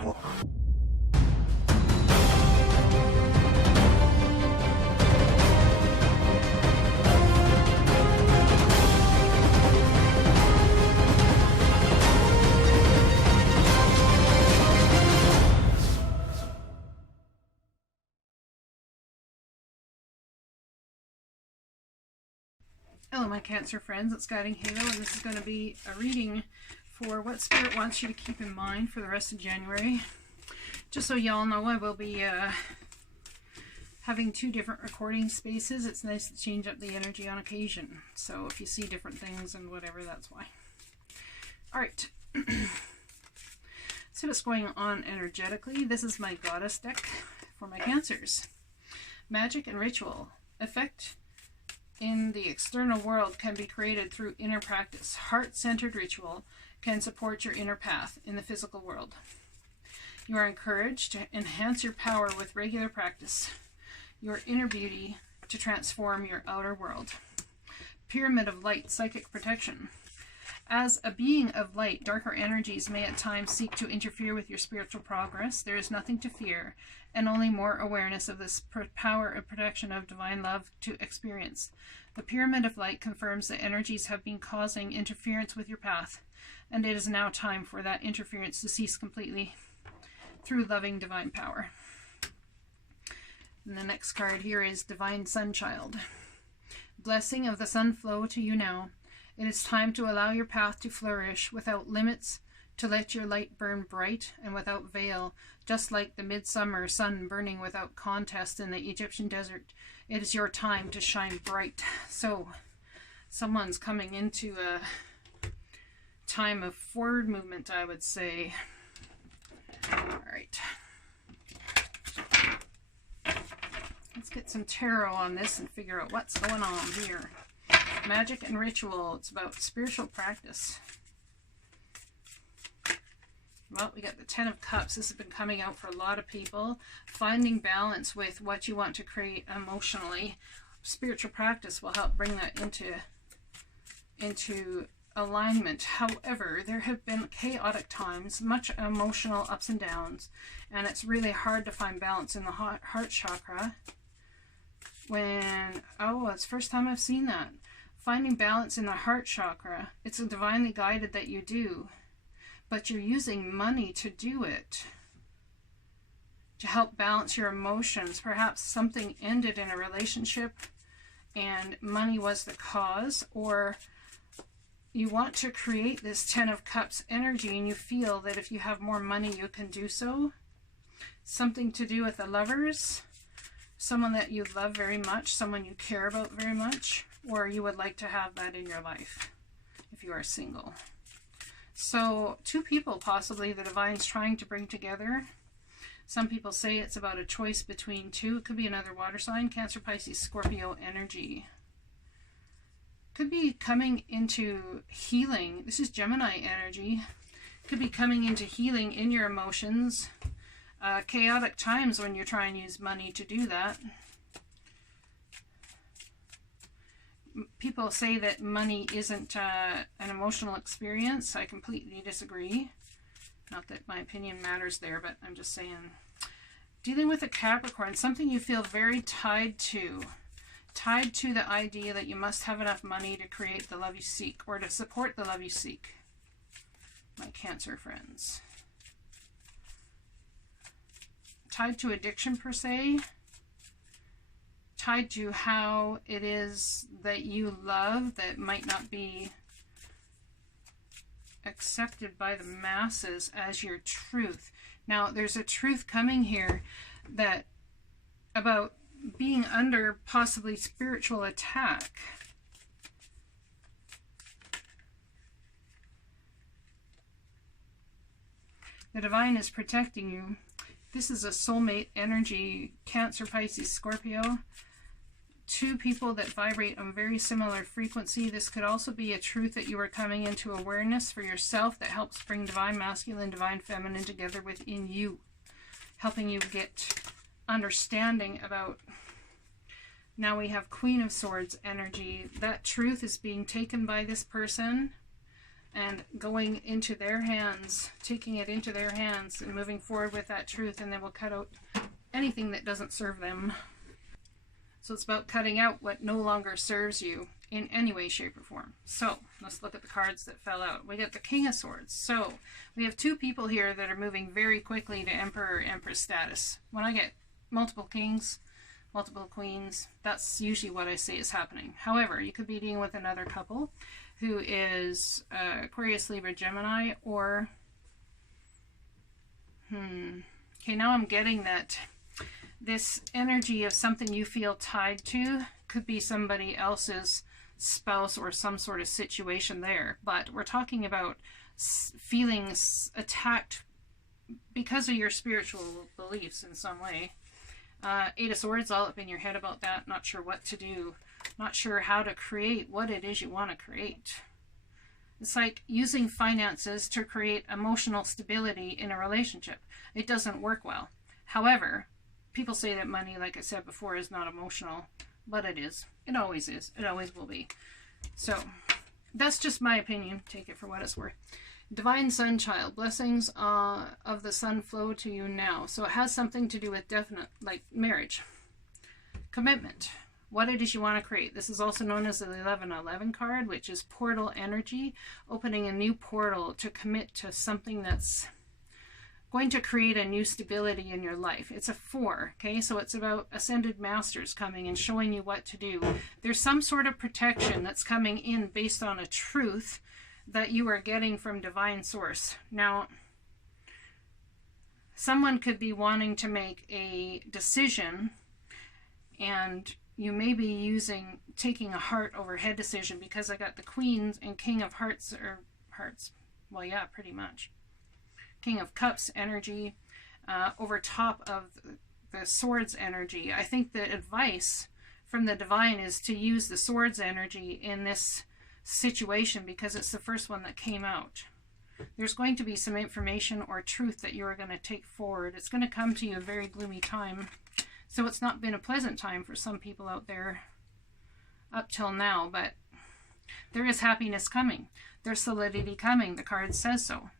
Hello my Cancer friends, it's Guiding Halo, and this is going to be a reading for what Spirit wants you to keep in mind for the rest of January. Just so y'all know, I will be having 2 different recording spaces. It's nice to change up the energy on occasion. So if you see different things and whatever, that's why. Alright. So what's going on energetically? This is my Goddess deck for my Cancers. Magic and ritual. Effect in the external world can be created through inner practice. Heart-centered ritual can support your inner path in the physical world. You are encouraged to enhance your power with regular practice, your inner beauty to transform your outer world. Pyramid of light, psychic protection. As a being of light, darker energies may at times seek to interfere with your spiritual progress. There is nothing to fear, and only more awareness of this power of protection of divine love to experience. The Pyramid of Light confirms that energies have been causing interference with your path, and it is now time for that interference to cease completely through loving divine power. And the next card here is Divine Sunchild. Blessing of the sun flow to you now. It is time to allow your path to flourish without limits, to let your light burn bright and without veil, just like the midsummer sun burning without contest in the Egyptian desert. It is your time to shine bright. So, someone's coming into a time of forward movement, I would say. Alright. Let's get some tarot on this and figure out what's going on here. Magic and ritual. It's about spiritual practice. Well, we got the 10 of Cups. This has been coming out for a lot of people. Finding balance with what you want to create emotionally. Spiritual practice will help bring that into alignment. However, there have been chaotic times, much emotional ups and downs, and it's really hard to find balance in the heart chakra. It's the first time I've seen that. Finding balance in the heart chakra. It's a divinely guided that you do, but you're using money to do it, to help balance your emotions. Perhaps something ended in a relationship and money was the cause, or you want to create this 10 of Cups energy and you feel that if you have more money you can do so. Something to do with the Lovers, someone that you love very much, someone you care about very much, or you would like to have that in your life if you are single. So 2 people possibly the divine's trying to bring together. Some people say it's about a choice between 2. It could be another water sign, Cancer, Pisces, Scorpio energy. Could be coming into healing. This is Gemini energy. Could be coming into healing in your emotions. Chaotic times when you're trying to use money to do that. People say that money isn't an emotional experience. I completely disagree. Not that my opinion matters there, but I'm just saying. Dealing with a Capricorn, something you feel very tied to. Tied to the idea that you must have enough money to create the love you seek, or to support the love you seek. My Cancer friends. Tied to addiction per se. Tied to how it is that you love that might not be accepted by the masses as your truth. Now, there's a truth coming here that about being under possibly spiritual attack. The divine is protecting you. This is a soulmate energy, Cancer, Pisces, Scorpio. 2 people that vibrate on very similar frequency. This could also be a truth that you are coming into awareness for yourself that helps bring divine masculine, divine feminine together within you, helping you get understanding about. Now we have Queen of Swords energy. That truth is being taken by this person. and going into their hands, taking it into their hands and moving forward with that truth, and they will cut out anything that doesn't serve them. So it's about cutting out what no longer serves you in any way, shape, or form. So let's look at the cards that fell out. We got the King of Swords. So we have two people here that are moving very quickly to Emperor or Empress status. When I get multiple kings, multiple queens, that's usually what I say is happening. However, you could be dealing with another couple who is Aquarius, Libra, Gemini, or okay, now I'm getting that this energy of something you feel tied to could be somebody else's spouse or some sort of situation there. But we're talking about feeling attacked because of your spiritual beliefs in some way. Eight of Swords, all up in your head about that, not sure what to do, not sure how to create what it is you want to create. It's like using finances to create emotional stability in a relationship. It doesn't work well. However, people say that money, like I said before, is not emotional, but it is. It always is. It always will be. So that's just my opinion. Take it for what it's worth. Divine Sun Child, blessings of the sun flow to you now. So it has something to do with definite, like marriage, commitment, what it is you want to create. This is also known as the 1111 card, which is portal energy, opening a new portal to commit to something that's going to create a new stability in your life. It's a 4, okay? So it's about ascended masters coming and showing you what to do. There's some sort of protection that's coming in based on a truth that you are getting from divine source. Now, someone could be wanting to make a decision, and you may be taking a heart over head decision, because I got the Queen and King of Hearts, or Hearts, well, yeah, pretty much. King of Cups energy over top of the Swords energy. I think the advice from the divine is to use the Swords energy in this situation because it's the first one that came out. There's going to be some information or truth that you are going to take forward. It's going to come to you a very gloomy time. So it's not been a pleasant time for some people out there up till now, but there is happiness coming. There's solidity coming. The card says so.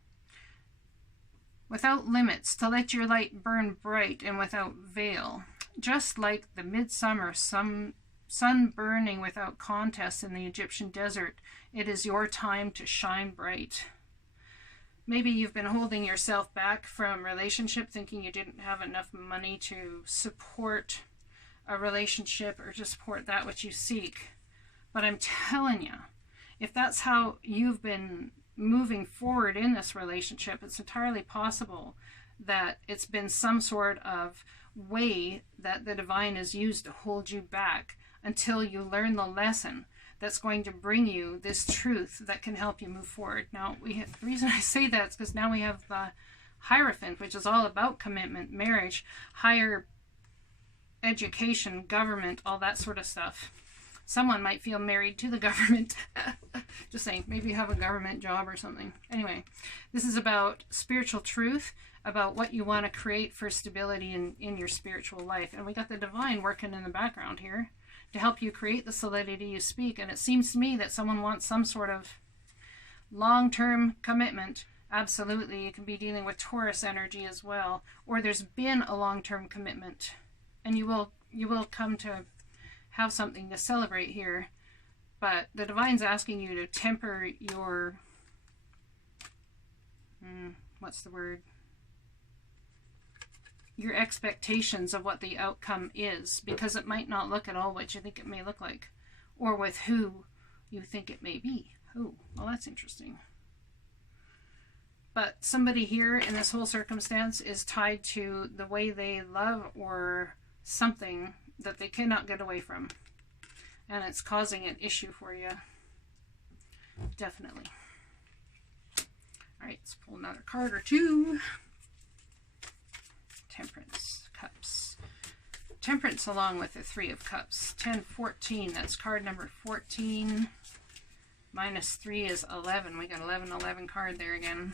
Without limits, to let your light burn bright and without veil. Just like the midsummer sun burning without contest in the Egyptian desert, it is your time to shine bright. Maybe you've been holding yourself back from relationship, thinking you didn't have enough money to support a relationship or to support that which you seek. But I'm telling you, if that's how you've been moving forward in this relationship, it's entirely possible that it's been some sort of way that the divine is used to hold you back until you learn the lesson that's going to bring you this truth that can help you move forward. Now, the reason I say that is because now we have the Hierophant, which is all about commitment, marriage, higher education, government, all that sort of stuff. Someone might feel married to the government. Just saying, maybe you have a government job or something. Anyway, this is about spiritual truth, about what you want to create for stability in your spiritual life. And we got the divine working in the background here to help you create the solidity you speak. And it seems to me that someone wants some sort of long-term commitment. Absolutely. You can be dealing with Taurus energy as well. Or there's been a long-term commitment. And you will come to have something to celebrate here. But the divine's asking you to temper your... what's the word? Your expectations of what the outcome is, because it might not look at all what you think it may look like, or with who you think it may be. Oh, well, that's interesting. But somebody here in this whole circumstance is tied to the way they love or something that they cannot get away from, and it's causing an issue for you. Definitely. All right, let's pull another card or two. Temperance, Cups. Temperance along with the Three of Cups. 10, 14, that's card number 14. Minus 3 is 11. We got 11, 11 card there again.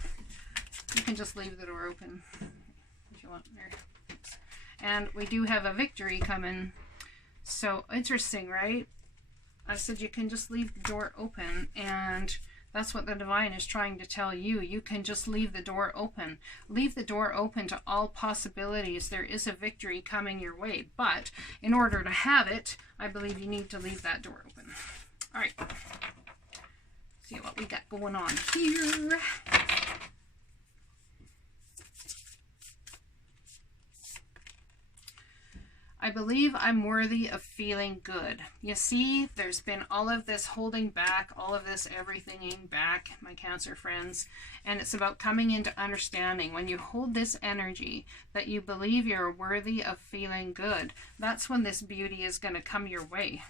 You can just leave the door open if you want there. Thanks. And we do have a victory coming. So interesting, right? I said you can just leave the door open, and That's what the divine is trying to tell you. You can just leave the door open. Leave the door open to all possibilities. There is a victory coming your way. But in order to have it, I believe you need to leave that door open. All right. See what we got going on here. I believe I'm worthy of feeling good. You see, there's been all of this holding back, all of this everythinging back, my Cancer friends, and it's about coming into understanding. When you hold this energy that you believe you're worthy of feeling good, that's when this beauty is going to come your way,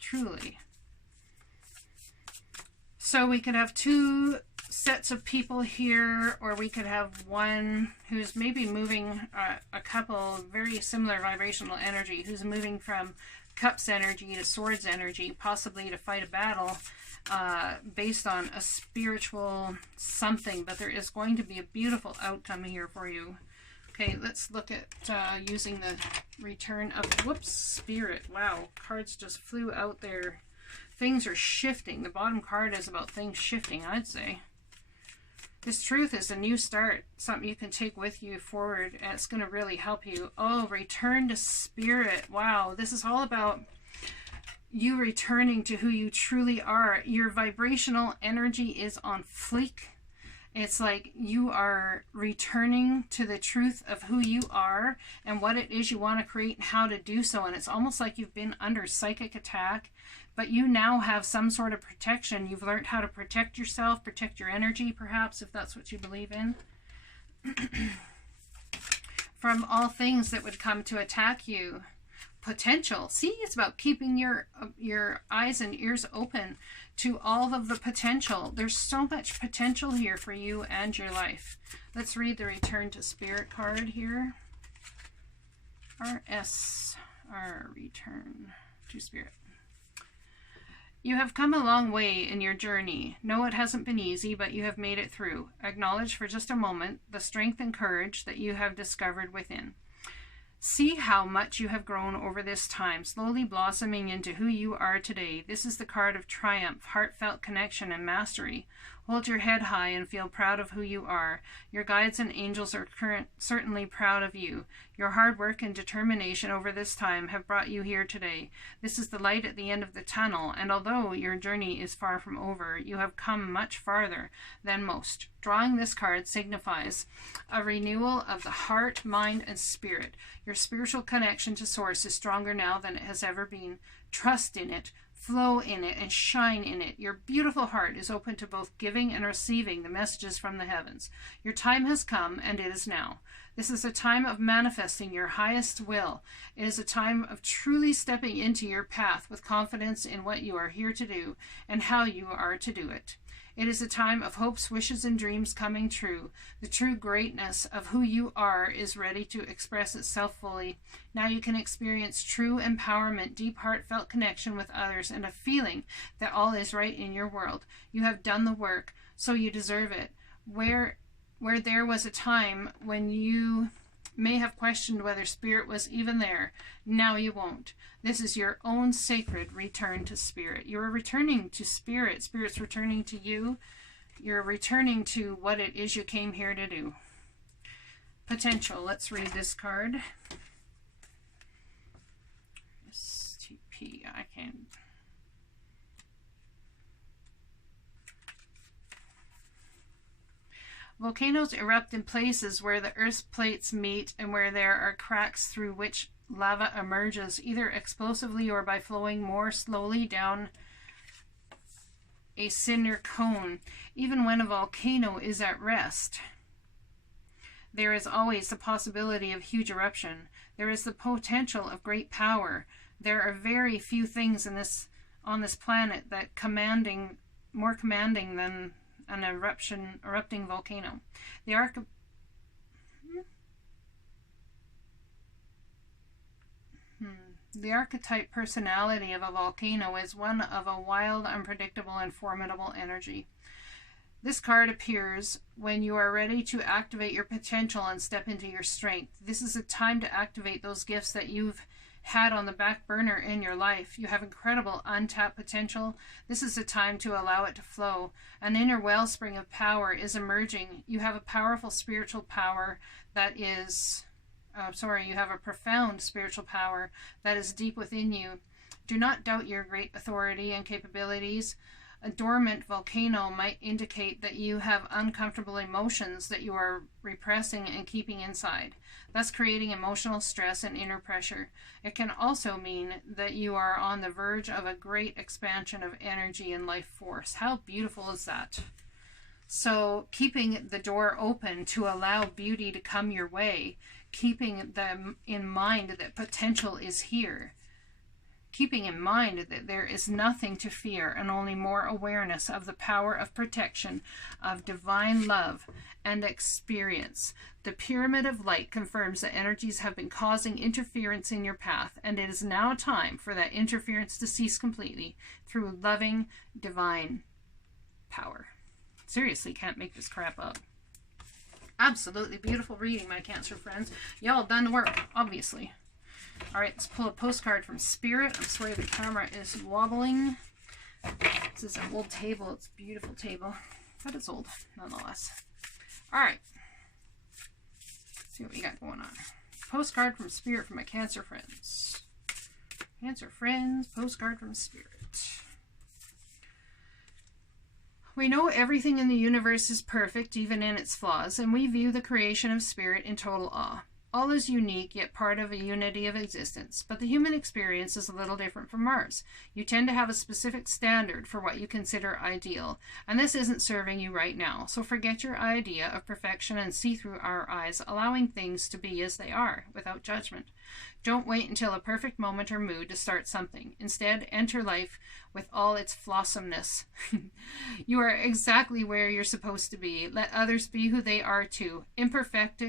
truly. So we could have two sets of people here, or we could have one who's maybe moving a couple very similar vibrational energy, who's moving from Cups energy to Swords energy, possibly to fight a battle based on a spiritual something, but there is going to be a beautiful outcome here for you. Okay, let's look at using the return of, whoops, Spirit. Wow, cards just flew out there. Things are shifting. The bottom card is about things shifting, I'd say. This truth is a new start, something you can take with you forward, and it's going to really help you. Oh, return to Spirit. Wow, this is all about you returning to who you truly are. Your vibrational energy is on fleek. It's like you are returning to the truth of who you are and what it is you want to create and how to do so. And it's almost like you've been under psychic attack, but you now have some sort of protection. You've learned how to protect yourself, protect your energy, perhaps, if that's what you believe in, from all things that would come to attack you. Potential. See, it's about keeping your eyes and ears open to all of the potential. There's so much potential here for you and your life. Let's read the Return to Spirit card here. RSR, Return to Spirit. You have come a long way in your journey. No, it hasn't been easy, but you have made it through. Acknowledge for just a moment the strength and courage that you have discovered within. See how much you have grown over this time, slowly blossoming into who you are today. This is the card of triumph, heartfelt connection, and mastery. Hold your head high and feel proud of who you are. Your guides and angels are certainly proud of you. Your hard work and determination over this time have brought you here today. This is the light at the end of the tunnel, and although your journey is far from over, you have come much farther than most. Drawing this card signifies a renewal of the heart, mind, and spirit. Your spiritual connection to Source is stronger now than it has ever been. Trust in it. Flow in it and shine in it. Your beautiful heart is open to both giving and receiving the messages from the heavens. Your time has come, and it is now. This is a time of manifesting your highest will. It is a time of truly stepping into your path with confidence in what you are here to do and how you are to do it. It is a time of hopes, wishes, and dreams coming true. The true greatness of who you are is ready to express itself fully. Now you can experience true empowerment, deep heartfelt connection with others, and a feeling that all is right in your world. You have done the work, so you deserve it. Where there was a time when you may have questioned whether Spirit was even there, now you won't. This is your own sacred return to Spirit. You are returning to Spirit. Spirit's returning to you. You're returning to what it is you came here to do. Potential. Let's read this card. STP. I can. Volcanoes erupt in places where the Earth's plates meet and where there are cracks through which lava emerges, either explosively or by flowing more slowly down a cinder cone. Even when a volcano is at rest, there is always the possibility of huge eruption. There is the potential of great power. There are very few things on this planet that more commanding than an erupting volcano. The archetype personality of a volcano is one of a wild, unpredictable, and formidable energy. This card appears when you are ready to activate your potential and step into your strength. This is a time to activate those gifts that you've had on the back burner in your life. You have incredible untapped potential. This is a time to allow it to flow. An inner wellspring of power is emerging. You have a powerful spiritual power that is, you have a profound spiritual power that is deep within you. Do not doubt your great authority and capabilities. A dormant volcano might indicate that you have uncomfortable emotions that you are repressing and keeping inside, thus creating emotional stress and inner pressure. It can also mean that you are on the verge of a great expansion of energy and life force. How beautiful is that? So keeping the door open to allow beauty to come your way, keeping them in mind that potential is here. Keeping in mind that there is nothing to fear and only more awareness of the power of protection, of divine love and experience. The pyramid of light confirms that energies have been causing interference in your path, and it is now time for that interference to cease completely through loving divine power. Seriously, can't make this crap up. Absolutely beautiful reading, my Cancer friends. Y'all done the work, obviously. All right, let's pull a postcard from Spirit. I'm sorry the camera is wobbling. This is an old table. It's a beautiful table, but it's old nonetheless. All right, let's see what we got going on. Postcard from Spirit for my Cancer friends. Cancer friends, postcard from Spirit. We know everything in the universe is perfect, even in its flaws, and we view the creation of Spirit in total awe. All is unique, yet part of a unity of existence. But the human experience is a little different from ours. You tend to have a specific standard for what you consider ideal, and this isn't serving you right now. So forget your idea of perfection and see through our eyes, allowing things to be as they are, without judgment. Don't wait until a perfect moment or mood to start something. Instead, enter life with all its flossomeness. You are exactly where you're supposed to be. Let others be who they are too. Imperfect,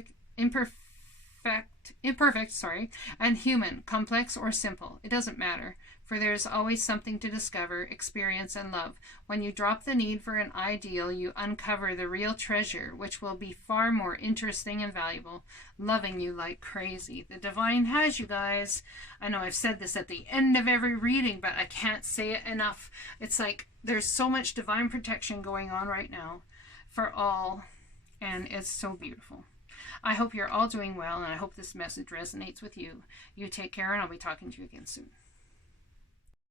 and human, complex or simple. It doesn't matter, for there is always something to discover, experience, and love. When you drop the need for an ideal, you uncover the real treasure, which will be far more interesting and valuable, loving you like crazy. The divine has you guys. I know I've said this at the end of every reading, but I can't say it enough. It's like there's so much divine protection going on right now for all, and it's so beautiful. I hope you're all doing well, and I hope this message resonates with you. You take care, and I'll be talking to you again soon.